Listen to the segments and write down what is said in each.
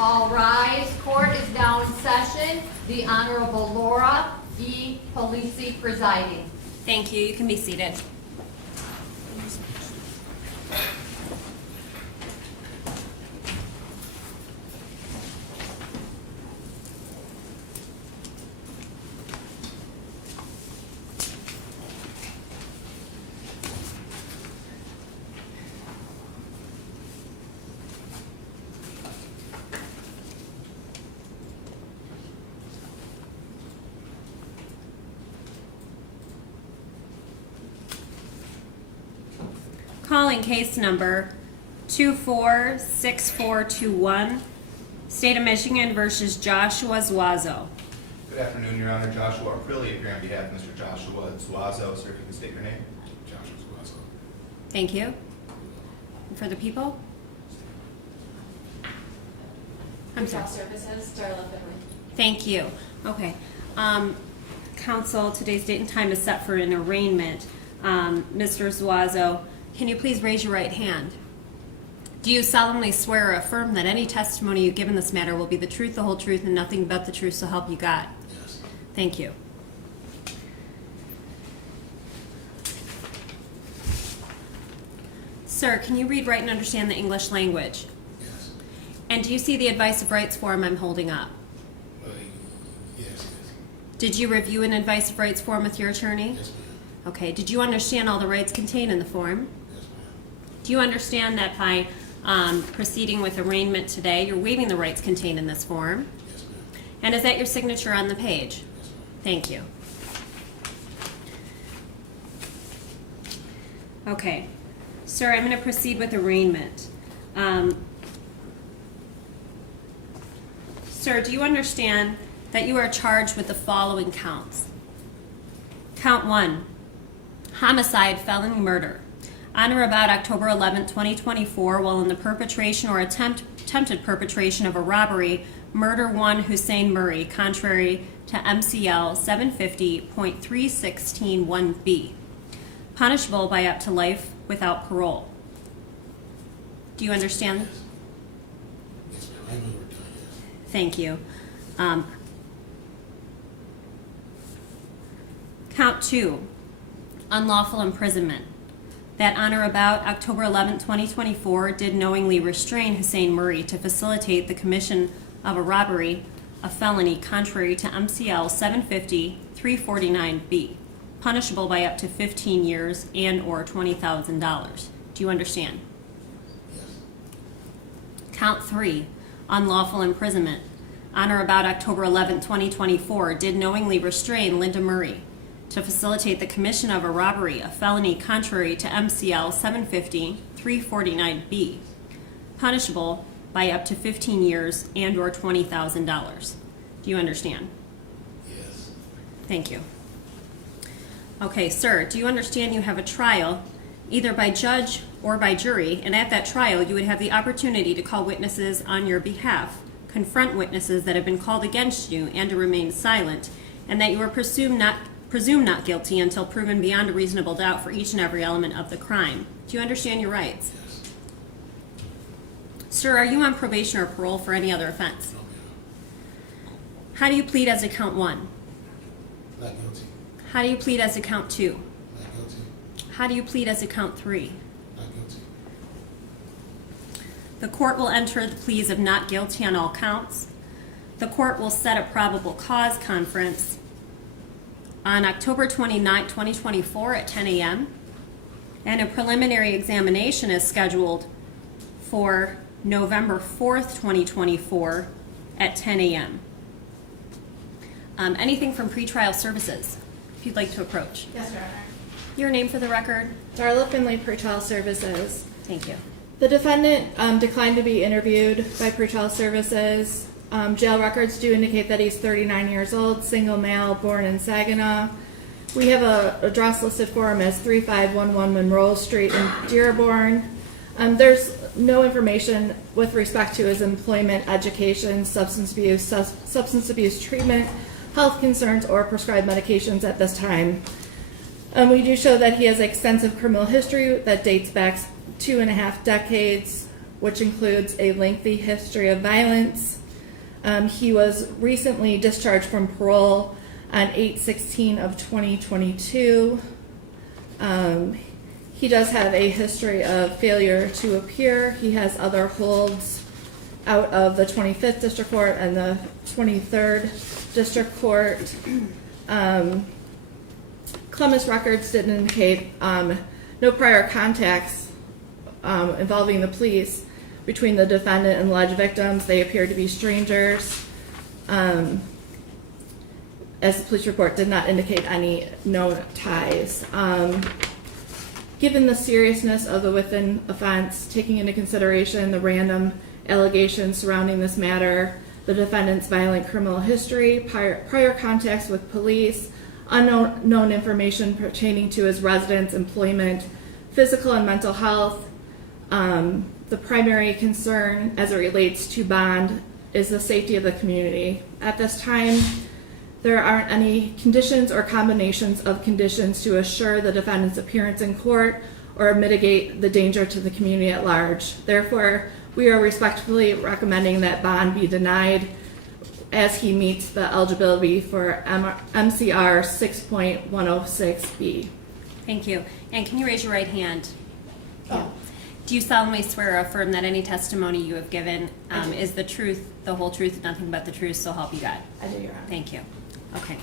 All rise. Court is now in session. The Honorable Laura E. Polisi presiding. Thank you. You can be seated. Calling case number 246421, State of Michigan versus Joshua Zuazo. Good afternoon, Your Honor. Joshua Aprilli here on behalf of Mr. Joshua Zuazo. Sir, if you can state your name. Joshua Zuazo. Thank you. And for the people? I'm sorry. Services, Darla Finley. Thank you. Okay. Counsel, today's date and time is set for an arraignment. Mr. Zuazo, can you please raise your right hand? Do you solemnly swear or affirm that any testimony you give in this matter will be the truth, the whole truth, and nothing but the truth, so help you God? Yes. Thank you. Sir, can you read, write, and understand the English language? Yes. And do you see the advice of rights form I'm holding up? Yes. Did you review an advice of rights form with your attorney? Yes, ma'am. Okay. Did you understand all the rights contained in the form? Yes, ma'am. Do you understand that by proceeding with arraignment today, you're waiving the rights contained in this form? Yes, ma'am. And is that your signature on the page? Yes, ma'am. Thank you. Okay. Sir, I'm going to proceed with arraignment. Sir, do you understand that you are charged with the following counts? Count 1, homicide, felony murder. On or about October 11, 2024, while in the perpetration or attempted perpetration of a robbery, murder 1 Hussein Murray, contrary to MCL 750.316(1)B. Punishable by up to life without parole. Do you understand? Yes, ma'am. I know we're done, yes. Thank you. Count 2, unlawful imprisonment. That on or about October 11, 2024, did knowingly restrain Hussein Murray to facilitate the commission of a robbery, a felony contrary to MCL 750.349(b), punishable by up to 15 years and or $20,000. Do you understand? Yes. Count 3, unlawful imprisonment. On or about October 11, 2024, did knowingly restrain Linda Murray to facilitate the commission of a robbery, a felony contrary to MCL 750.349(b), punishable by up to 15 years and or $20,000. Do you understand? Yes. Thank you. Okay, sir, do you understand you have a trial, either by judge or by jury, and at that trial you would have the opportunity to call witnesses on your behalf, confront witnesses that have been called against you, and to remain silent, and that you are presumed not guilty until proven beyond a reasonable doubt for each and every element of the crime. Do you understand your rights? Yes. Sir, are you on probation or parole for any other offense? No, ma'am. How do you plead as to count 1? Not guilty. How do you plead as to count 2? Not guilty. How do you plead as to count 3? Not guilty. The court will enter the pleas of not guilty on all counts. The court will set a probable cause conference on October 29, 2024 at 10 a.m. and a preliminary examination is scheduled for November 4th, 2024 at 10 a.m. Anything from pretrial services, if you'd like to approach. Yes, Your Honor. Your name for the record. Darla Finley, Pretrial Services. Thank you. The defendant declined to be interviewed by Pretrial Services. Jail records do indicate that he's 39 years old, single male, born in Saginaw. We have a address listed for him as 3511 Monroe Street in Dearborn. There's no information with respect to his employment, education, substance abuse treatment, health concerns, or prescribed medications at this time. We do show that he has extensive criminal history that dates back 2.5 decades. which includes a lengthy history of violence. He was recently discharged from parole on 8/16 of 2022. He does have a history of failure to appear. He has other holds out of the 25th District Court and the 23rd District Court. Clemens records did indicate no prior contacts involving the police between the defendant and alleged victims. They appeared to be strangers, as the police report did not indicate any known ties. Given the seriousness of the within offense, taking into consideration the random allegations surrounding this matter, the defendant's violent criminal history, prior contacts with police, unknown information pertaining to his residence, employment, physical and mental health, the primary concern as it relates to bond is the safety of the community. At this time, there aren't any conditions or combinations of conditions to assure the defendant's appearance in court or mitigate the danger to the community at large. Therefore, we are respectfully recommending that bond be denied as he meets the eligibility for MCR 6.106B. Thank you. And can you raise your right hand? Oh. Do you solemnly swear or affirm that any testimony you have given I do. is the truth, the whole truth, and nothing but the truth, so help you God? I do, Your Honor. Thank you. Okay.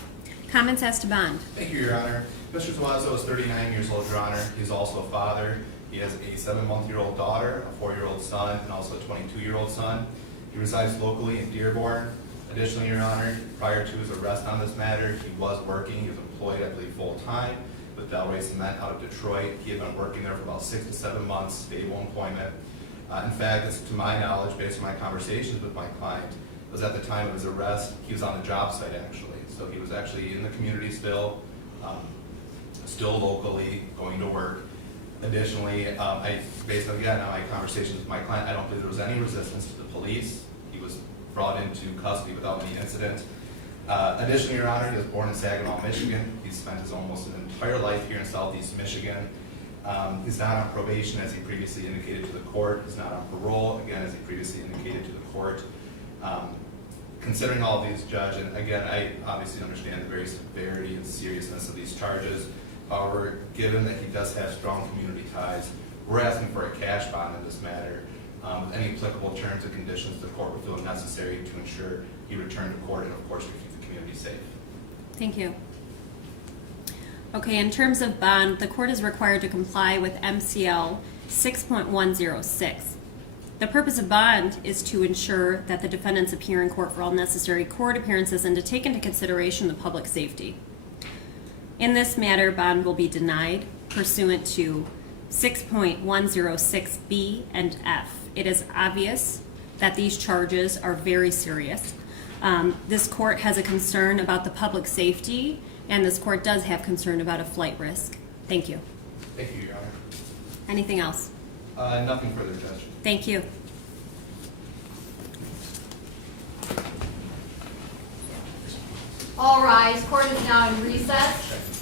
Comments as to bond? Thank you, Your Honor. Mr. Zuazo is 39 years old, Your Honor. He's also a father. He has a 7-month-old daughter, a 4-year-old son, and also a 22-year-old son. He resides locally in Dearborn. Additionally, Your Honor, prior to his arrest on this matter, he was working. He was employed, I believe, full-time with Delray Cement out of Detroit. He had been working there for about 6 to 7 months, stable employment. In fact, it's to my knowledge, based on my conversations with my client, was at the time of his arrest, he was on the job site actually. So he was actually in the community still locally, going to work. Additionally, based on, again, on my conversations with my client, I don't believe there was any resistance to the police. He was brought into custody without any incident. Additionally, Your Honor, he was born in Saginaw, Michigan. He spent his almost an entire life here in Southeast Michigan. He's not on probation, as he previously indicated to the court. He's not on parole, again, as he previously indicated to the court. Considering all of these, Judge, and again, I obviously understand the very severity and seriousness of these charges. However, given that he does have strong community ties, we're asking for a cash bond in this matter. With any applicable terms and conditions the court would feel necessary to ensure he return to court and, of course, to keep the community safe. Thank you. Okay, in terms of bond, the court is required to comply with MCL 6.106. The purpose of bond is to ensure that the defendants appear in court for all necessary court appearances and to take into consideration the public safety. In this matter, bond will be denied pursuant to 6.106B and F. It is obvious that these charges are very serious. This court has a concern about the public safety, and this court does have concern about a flight risk. Thank you. Thank you, Your Honor. Anything else? Nothing further, Judge. Thank you. All rise. Court is now in recess.